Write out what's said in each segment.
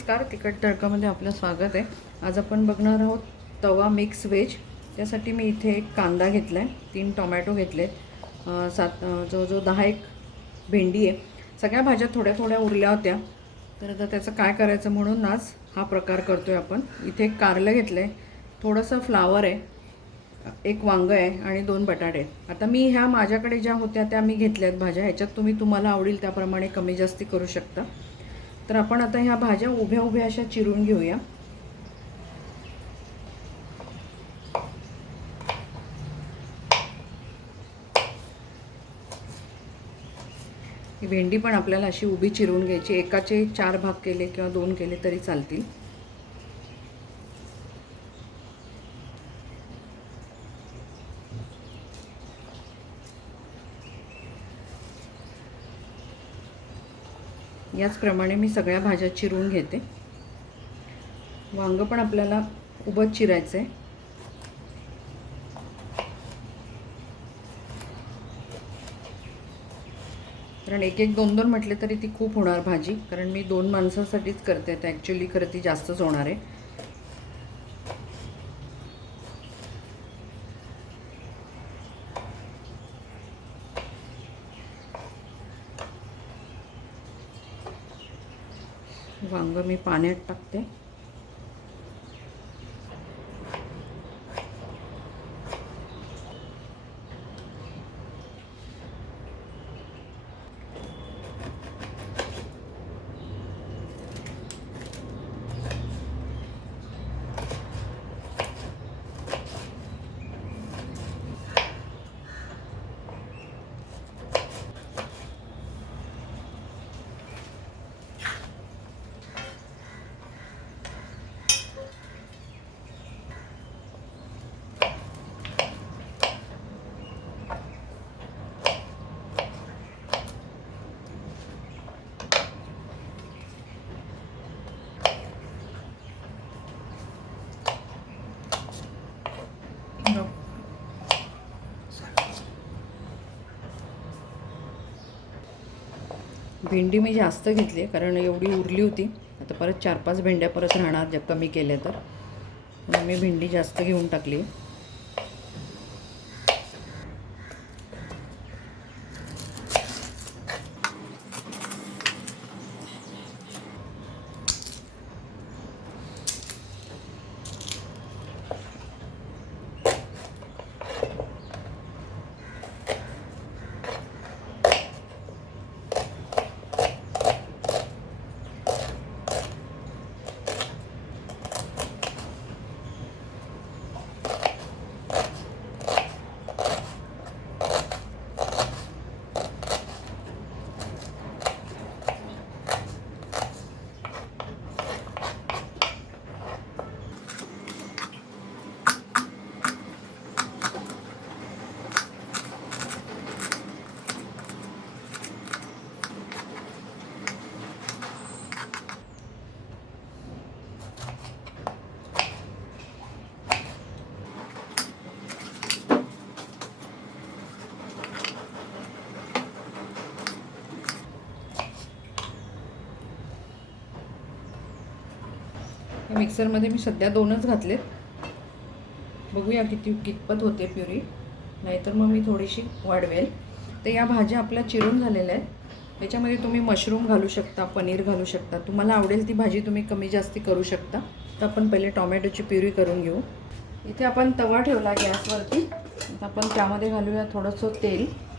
नमस्कार तिखट तडकामध्ये आपलं स्वागत आहे. आज आपण बघणार आहोत तवा मिक्स व्हेज. त्यासाठी मी इथे एक कांदा घेतला आहे तीन टोमॅटो घेतले आहेत सात जो जवळजवळ दहा एक भेंडी आहे. सगळ्या भाज्या थोड्या थोड्या उरल्या होत्या. तर आता त्याचं काय करायचं म्हणून आज हा प्रकार करतो आहे आपण. इथे एक कारलं घेतलं आहे थोडंसं फ्लावर आहे एक वांगं आहे आणि दोन बटाटे आहेत. आता मी ह्या माझ्याकडे ज्या होत्या त्या मी घेतल्या आहेत भाज्या. ह्याच्यात तुम्ही तुम्हाला आवडेल त्याप्रमाणे कमी जास्ती करू शकता. तर आपण आता ह्या भाज्या उभ्या उभ्या अशा चिरून घेऊया. ही भेंडी पण आपल्याला अशी उभी चिरून घ्यायची. एकाचे चार भाग केले किंवा दोन केले तरी चालतील. याचप्रमाणे मी सगळ्या भाज्या चिरून घेते. वांगं पण आपल्याला उभंच चिरायचं आहे. कारण एक एक दोन दोन म्हटले तरी ती खूप होणार भाजी. कारण मी दोन माणसासाठीच करते तर ॲक्च्युली खरं ती जास्तच होणार आहे. वांगं मी पाण्यात टाकते. भेंडी मी जास्त घेतली आहे कारण एवढी उरली होती. आता परत चार पाच भेंड्या परत राहणार ज्या कमी केल्या तर. मी भेंडी जास्त घेऊन टाकली या मिक्सरमध्ये मी सध्या दोनच घातलेत. बघूया किती कितपत होते प्युरी. नाहीतर मग मी थोडीशी वाढवेल. तर या भाज्या आपल्या चिरून झालेल्या आहेत. याच्यामध्ये तुम्ही मशरूम घालू शकता पनीर घालू शकता. तुम्हाला आवडेल ती भाजी तुम्ही कमी जास्ती करू शकता. तर आपण पहिले टॉमॅटोची प्युरी करून घेऊ. इथे आपण तवा ठेवला गॅसवरती. आपण त्यामध्ये घालूया थोडंसं तेल.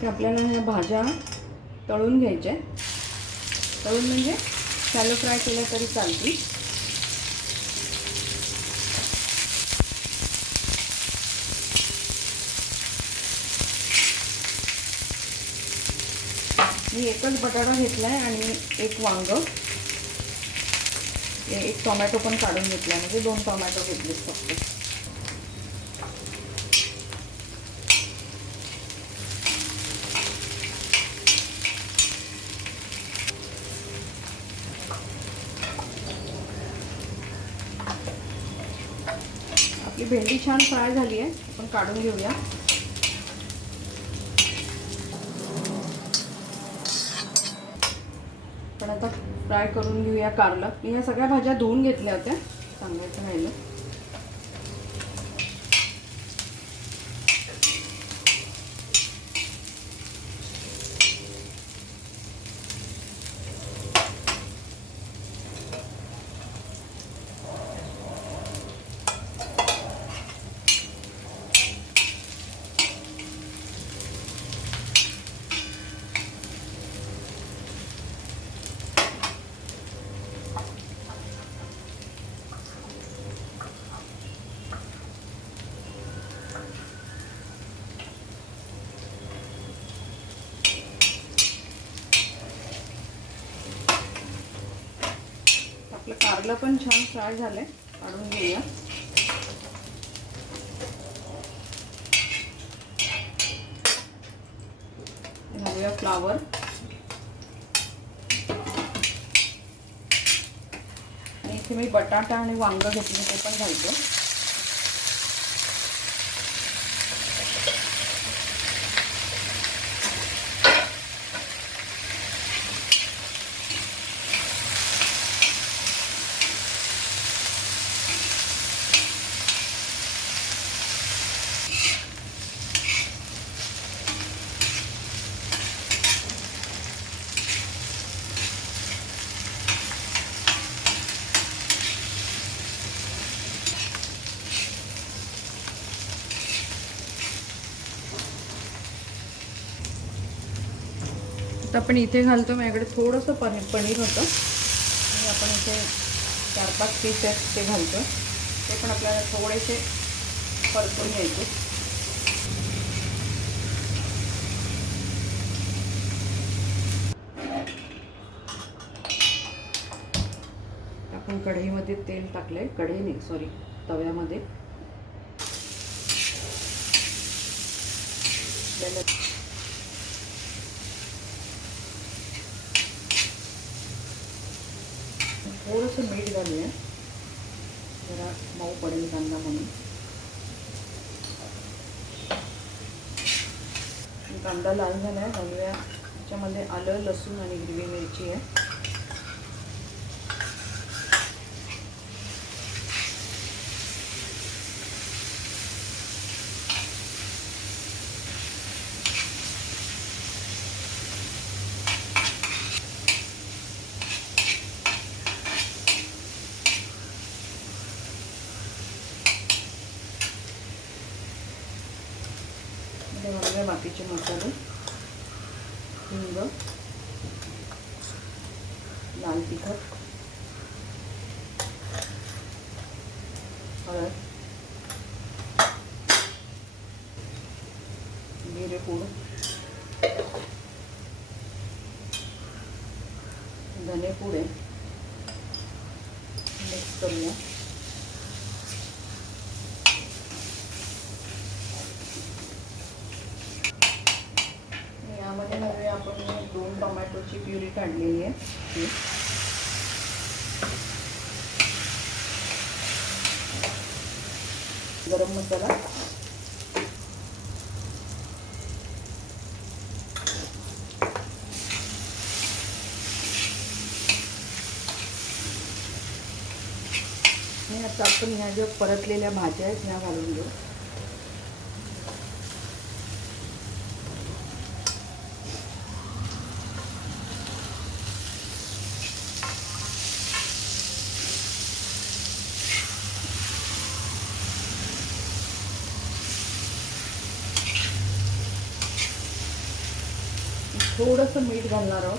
की आपल्याला ह्या भाज्या तळून घ्यायच्या तळून म्हणजे शॅलो फ्राय केल्या तरी चालतील. मी एकच बटाटा घेतला आहे आणि एक वांग. एक टोमॅटो पण काढून घेतला म्हणजे दोन टोमॅटो घेतलेत फक्त. भेंडी छान फ्राय झाली आहे. आपण काढून घेऊया. पण आता फ्राय करून घेऊया कारलं. मी ह्या सगळ्या भाज्या धुवून घेतल्या होत्या. सांगायचं राहिलं. आपलं कारलं पण छान फ्राय झालंय. काढून घेऊया. घालूया फ्लावर. आणि इथे मी बटाटा आणि वांग घेतले ते पण घालतो. तर आपण इथे घालतो. माझ्याकडे थोडंसं पनीर पनीर होतं. आणि आपण इथे चार पाच पीस आहेत ते घालतो. ते पण आपल्याला थोडेसे परतून घ्यायचे. आपण कढईमध्ये तेल टाकलंय. कढई नाही सॉरी तव्यामध्ये आपल्याला थोडंसं मीठ घालूया. जरा मऊ पडेल कांदा म्हणून. कांदा लाल झाला आहे घालूया. त्याच्यामध्ये आलं लसूण आणि हिरवी मिरची आहे. मध्ये घालूया बाकीचे मसाले. हिंग. लाल तिखट. हळद. जिरे पूड. धने पुढे मिक्स करूया यामध्ये नव्हे आपण दोन टोमॅटोची प्युरी काढलेली आहे. ती गरम मसाला. आणि आता आपण ह्या ज्या परतलेल्या भाज्या आहेत ह्या घालून घेऊ. थोडंसं मीठ घालणार आहोत.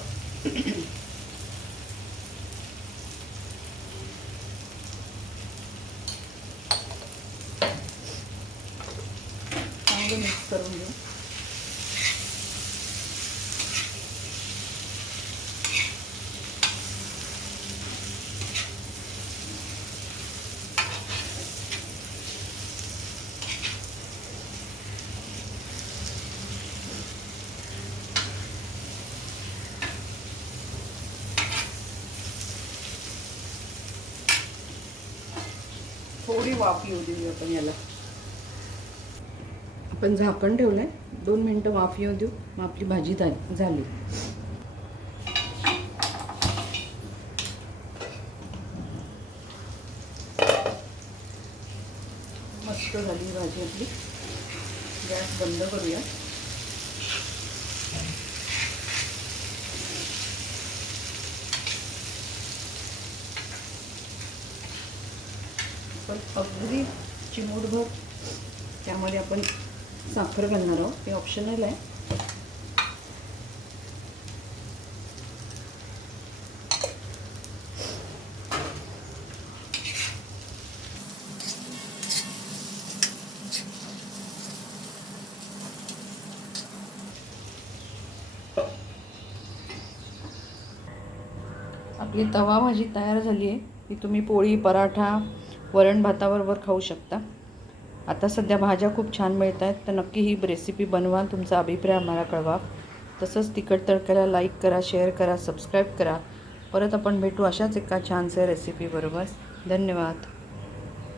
चांगलं मिक्स करून घेऊ. थोडी वाफ येऊ देऊ आपण याला. आपण झाकण ठेवलं आहे दोन मिनटं वाफ येऊ देऊ. मग आपली भाजी झाली. मस्त झाली भाजी आपली. गॅस बंद करूया. पण अगदी चिमूटभर त्यामध्ये आपण साखर घालणार आहोत. ते ऑप्शनल आहे. आपली तवा भाजी तयार झाली आहे. ती तुम्ही पोळी पराठा वरण भाताबरोबर खाऊ शकता. आता सध्या भाज्या खूप छान मिळत आहेत तर नक्की ही रेसिपी बनवा तुमचा अभिप्राय आम्हाला कळवा. तसंच तिखट तडक्याला लाईक करा शेअर करा सबस्क्राईब करा. परत आपण भेटू अशाच एका छानशा रेसिपीबरोबर धन्यवाद.